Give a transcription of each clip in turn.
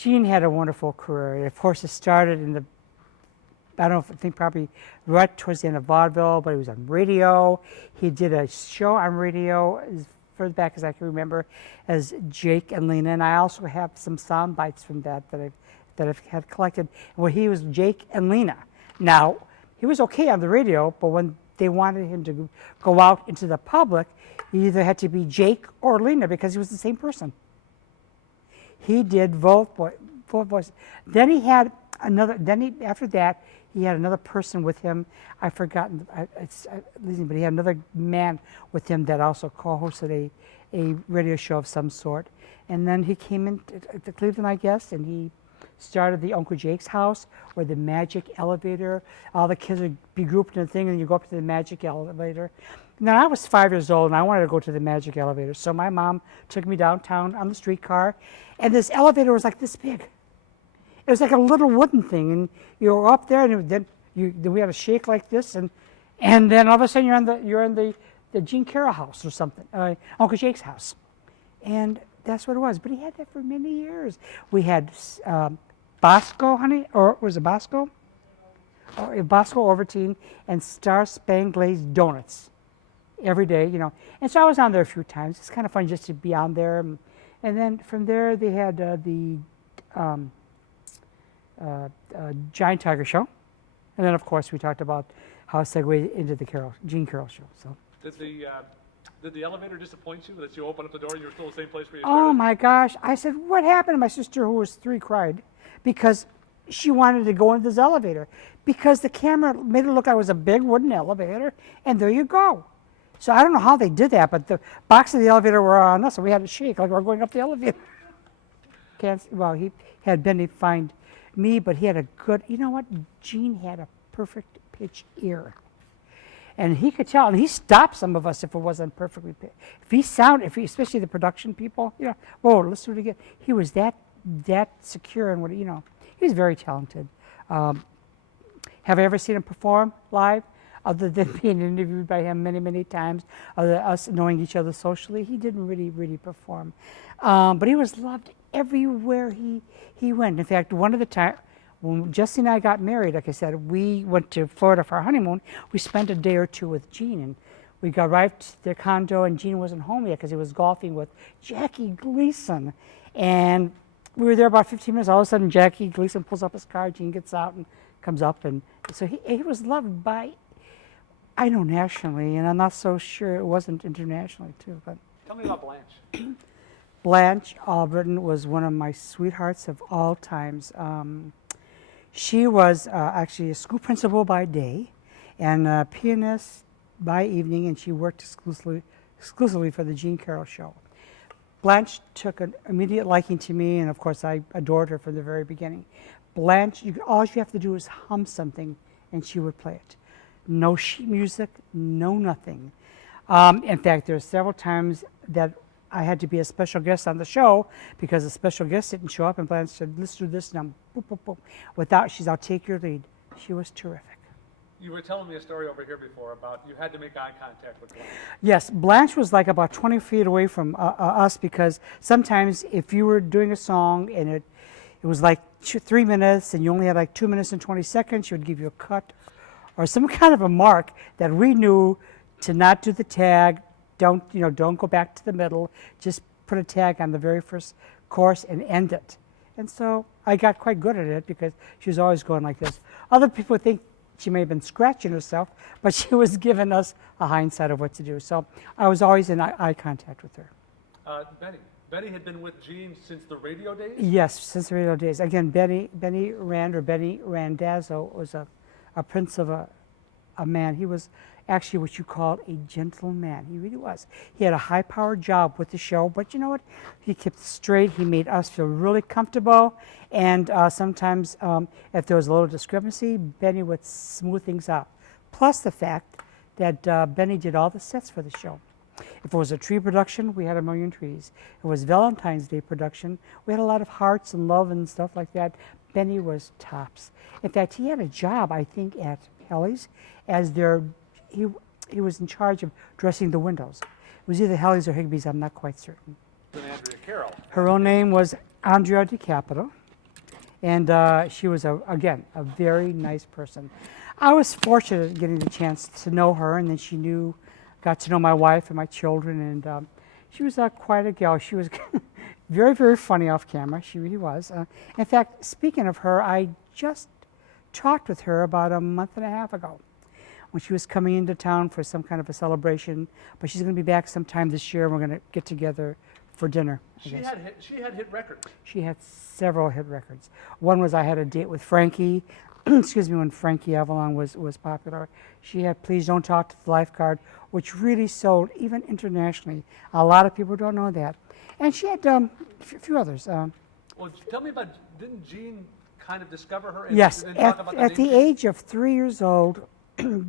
Gene had a wonderful career. Of course, it started in the, I don't know, I think probably right towards the end of vaudeville, but he was on radio. He did a show on radio as further back as I can remember as Jake and Lena, and I also have some sound bites from that I've had collected where he was Jake and Lena. Now, he was okay on the radio, but when they wanted him to go out into the public, he either had to be Jake or Lena because he was the same person. He did both voices. Then he had another. After that, he had another person with him. I've forgotten. But he had another man with him that also co-hosted a radio show of some sort. And then he came in to Cleveland, I guess, and he started the Uncle Jake's house or the magic elevator. All the kids would be grouped in a thing, and you go up to the magic elevator. Now, I was 5 years old, and I wanted to go to the magic elevator. So my mom took me downtown on the streetcar, and this elevator was like this big. It was like a little wooden thing, and you were up there, and then we had a shake like this, and then all of a sudden you're in the Gene Carroll house or something, Uncle Jake's house, and that's what it was. But he had that for many years. We had Bosco, honey, or was it Bosco? Or Bosco Overtine and Star Spangled Donuts every day, you know. And so I was on there a few times. It's kind of fun just to be on there. And then from there they had the Giant Tiger Show. And then, of course, we talked about how it segued into the Gene Carroll Show. So. Did the elevator disappoint you that you opened up the door and you were still the same place where you started? Oh my gosh. I said, what happened? My sister, who was 3, cried because she wanted to go into this elevator because the camera made it look like it was a big wooden elevator, and there you go. So I don't know how they did that, but the box of the elevator were on us, and we had to shake like we were going up the elevator. Well, he had Benny find me, but he had a good, you know what? Gene had a perfect pitch ear. And he could tell, and he stopped some of us if it wasn't perfectly pitched. Especially the production people, you know, whoa, let's do it again. He was that secure and what, you know, he was very talented. Have I ever seen him perform live? Other than being interviewed by him many, many times, other than us knowing each other socially, he didn't really perform. But he was loved everywhere he went. In fact, one of the times, when Jesse and I got married, like I said, we went to Florida for our honeymoon. We spent a day or two with Gene, and we got right to their condo, and Gene wasn't home yet because he was golfing with Jackie Gleason. And we were there about 15 minutes. All of a sudden, Jackie Gleason pulls up his car. Gene gets out and comes up, and so he was loved by, I know, nationally, and I'm not so sure it wasn't internationally too. But tell me about Blanch. Blanch Alberton was one of my sweethearts of all times. She was actually a school principal by day and a pianist by evening, and she worked exclusively for the Gene Carroll Show. Blanche took an immediate liking to me, and of course I adored her from the very beginning. Blanche, all you have to do is hum something, and she would play it. No sheet music, no nothing. In fact, there are several times that I had to be a special guest on the show because the special guest didn't show up, and Blanche said, let's do this now. Boop, boop, boop. She's out, take your lead. She was terrific. You were telling me a story over here before about you had to make eye contact with Blanche. Yes, Blanche was like about 20 feet away from us because sometimes if you were doing a song and it was like 3 minutes and you only had like 2 minutes and 20 seconds, she would give you a cut or some kind of a mark that we knew to not do the tag. Don't go back to the middle. Just put a tag on the very first course and end it. And so I got quite good at it because she was always going like this. Other people think she may have been scratching herself, but she was giving us a hindsight of what to do. So I was always in eye contact with her. Benny had been with Gene since the radio days? Yes, since the radio days. Again, Benny Randazzo was a prince of a man. He was actually what you call a gentleman. He really was. He had a high-powered job with the show, but you know what? He kept straight. He made us feel really comfortable, and sometimes if there was a little discrepancy, Benny would smooth things out. Plus the fact that Benny did all the sets for the show. If it was a tree production, we had 1 million trees. If it was Valentine's Day production, we had a lot of hearts and love and stuff like that. Benny was tops. In fact, he had a job, I think, at Helly's as he was in charge of dressing the windows. It was either Helly's or Higbee's, I'm not quite certain. And Andrea Carol. Her own name was Andrea Carol. And she was, again, a very nice person. I was fortunate getting the chance to know her, and then got to know my wife and my children, and she was quite a gal. She was very, very funny off camera. She really was. In fact, speaking of her, I just talked with her about a month and a half ago when she was coming into town for some kind of a celebration, but she's going to be back sometime this year, and we're going to get together for dinner. She had hit records. She had several hit records. One was I Had a Date with Frankie, excuse me, when Frankie Avalon was popular. She had Please Don't Talk to the Lifeguard, which really sold even internationally. A lot of people don't know that. And she had a few others. Well, tell me about, didn't Gene kind of discover her? Yes, And talk about at the age of 3 years old,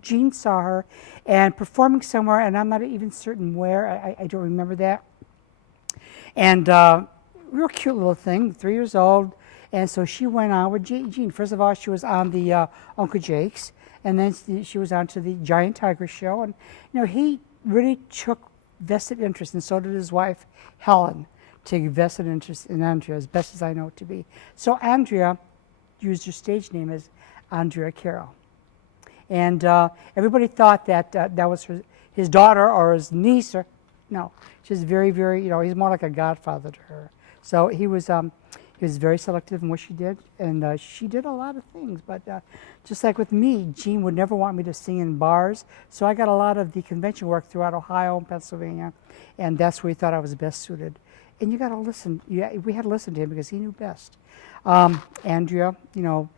Gene saw her and performing somewhere, and I'm not even certain where, I don't remember that. And real cute little thing, 3 years old. And so she went on with Gene. First of all, she was on the Uncle Jake's, and then she was on to the Giant Tiger Show. And, you know, he really took vested interest, and so did his wife, Helen, take vested interest in Andrea, as best as I know it to be. So Andrea used her stage name as Andrea Carol. And everybody thought that that was his daughter or his niece. Or no, she's very, very, you know, he's more like a godfather to her. So he was very selective in what she did, and she did a lot of things. But just like with me, Gene would never want me to sing in bars, so I got a lot of the convention work throughout Ohio and Pennsylvania, and that's where he thought I was best suited. And you got to listen. We had to listen to him because he knew best. Andrea, you know,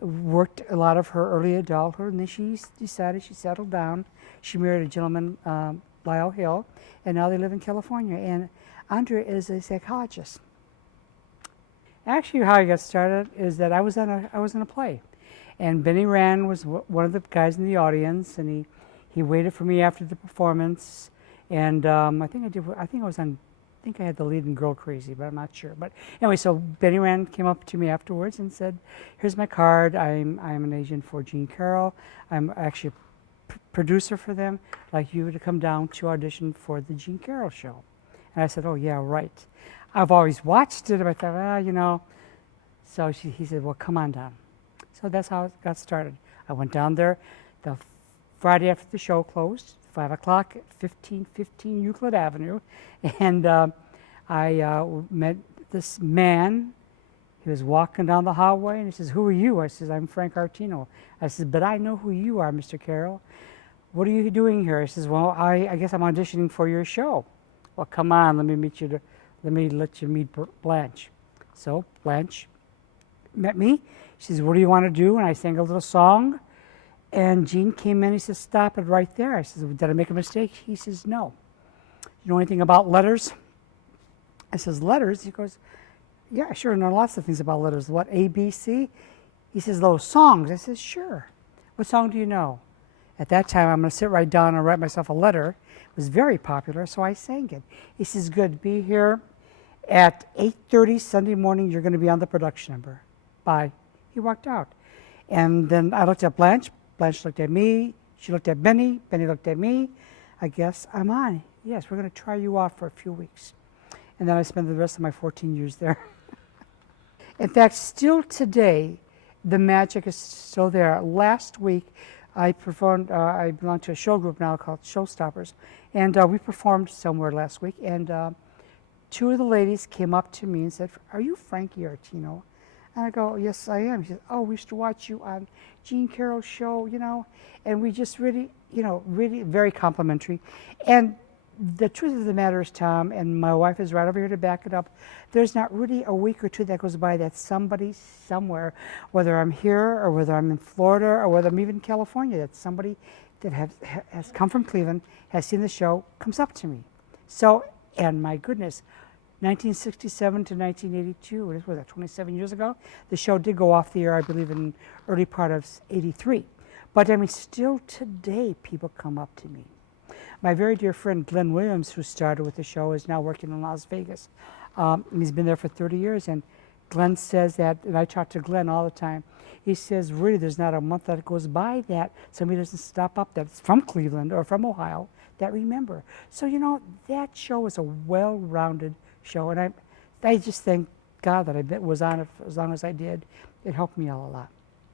worked a lot of her early adulthood, and then she decided she settled down. She married a gentleman, Lyle Hill, and now they live in California. And Andrea is a psychologist. Actually, how I got started is that I was in a play, and Benny Rand was one of the guys in the audience, and he waited for me after the performance, and I think I had the lead in Girl Crazy, but I'm not sure. But anyway, so Benny Rand came up to me afterwards and said, "Here's my card. I'm an agent for Gene Carroll. I'm actually a producer for them. I'd like you to come down to audition for the Gene Carroll Show." And I said, "Oh yeah, right. I've always watched it." But I thought, well, you know. So he said, "Well, come on down." So that's how it got started. I went down there the Friday after the show closed, 5 o'clock, 1515 Euclid Avenue. And I met this man. He was walking down the hallway, and he says, "Who are you?" I says, "I'm Frank Artino." I said, "But I know who you are, Mr. Carroll. What are you doing here?" I says, "Well, I guess I'm auditioning for your show." "Well, come on, let me let you meet Blanch." So Blanch met me. She says, "What do you want to do?" And I sang a little song. And Gene came in, he says, "Stop it right there." I says, "Did I make a mistake?" He says, "No." "You know anything about letters?" I says, "Letters?" He goes, "Yeah, sure, I know lots of things about letters." "What, A, B, C?" He says, "Those songs." I says, "Sure. What song do you know?" At that time, I'm going to sit right down and write myself a letter. It was very popular, so I sang it. He says, "Good, be here at 8:30 Sunday morning. You're going to be on the production number. Bye." He walked out. And then I looked at Blanche. Blanche looked at me. She looked at Benny. Benny looked at me. "I guess I'm on. Yes, we're going to try you out for a few weeks." And then I spent the rest of my 14 years there. In fact, still today, the magic is still there. Last week, I performed, I belong to a show group now called Showstoppers, and we performed somewhere last week, and two of the ladies came up to me and said, "Are you Frankie Artino?" And I go, "Yes, I am." She said, "Oh, we used to watch you on Gene Carroll Show, you know, and we just really, you know, really very complimentary." And the truth of the matter is, Tom, and my wife is right over here to back it up, there's not really a week or two that goes by that somebody somewhere, whether I'm here or whether I'm in Florida or whether I'm even in California, that somebody that has come from Cleveland, has seen the show, comes up to me. So, and my goodness, 1967 to 1982, what was that, 27 years ago? The show did go off the air, I believe, in early part of 83. But I mean, still today, people come up to me. My very dear friend Glenn Williams, who started with the show, is now working in Las Vegas. And he's been there for 30 years. And Glenn says that, and I talk to Glenn all the time, he says, really, there's not a month that goes by that somebody doesn't stop up that's from Cleveland or from Ohio that remember. So, you know, that show is a well-rounded show. And I just thank God that was on it for as long as I did. It helped me out a lot.